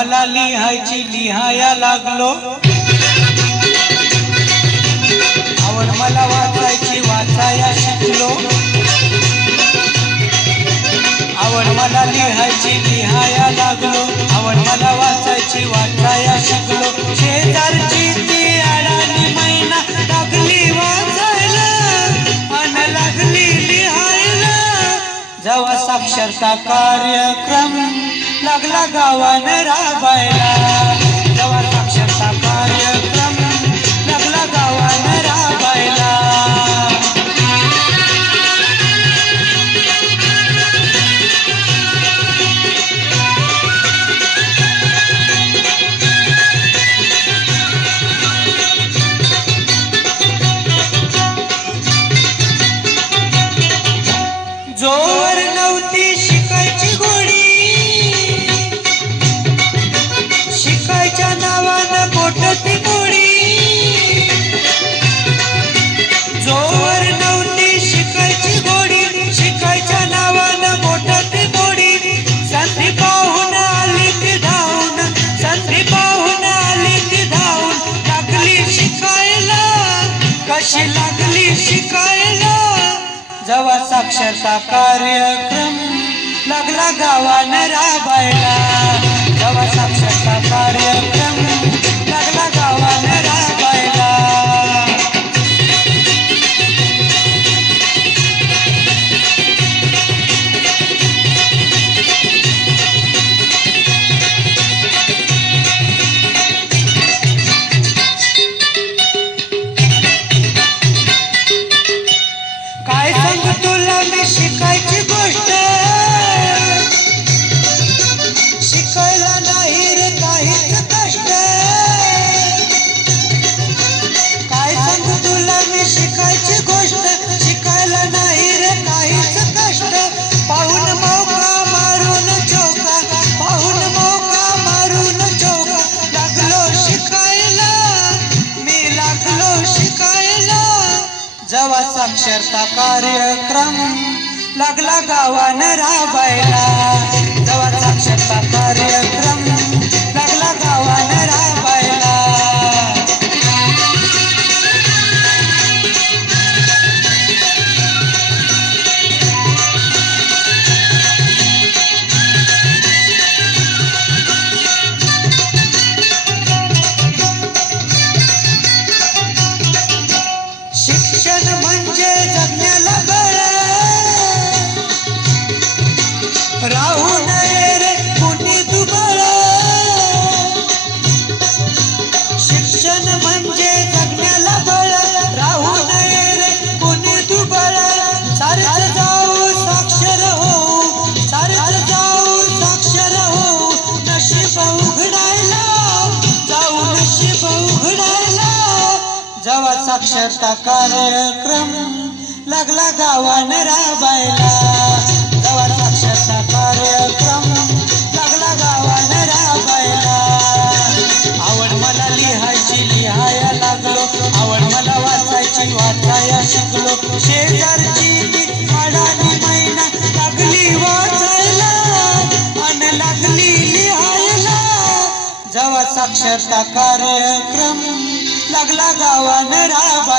मला लिहायची लिहाया लागलो. आवड मला वाचायची वाचाया शिकलो. आवड मला लिहायची लिहाया लागलो. आवड मला वाचायची वाचाया शिकलो. शेजारची ती अडाणी महिना लागली वाचायला अन लागली लिहायला. जेव्हा साक्षरता कार्यक्रम. लागला गावान राबायला. जवा साक्षरता कार्यक्रम. लागला गावानं राबायला. जवा साक्षर जेव्हा साक्षरता कार्यक्रम. लागला गावानं राबायला. जवा साक्षरता साक्षरता कार्यक्रम लागला गावानं राबायला. जेव्हा साक्षरता कार्यक्रम लागला गावानं राबायला. आवड मला लिहायची लिहाया लागलो आवड मला वाचायची वाचाया शिकलो. शेजारची ती महिना लागली वाचायला. अन लागली लिहायला. जेव्हा साक्षरता कार्यक्रम लागला गावान राबायला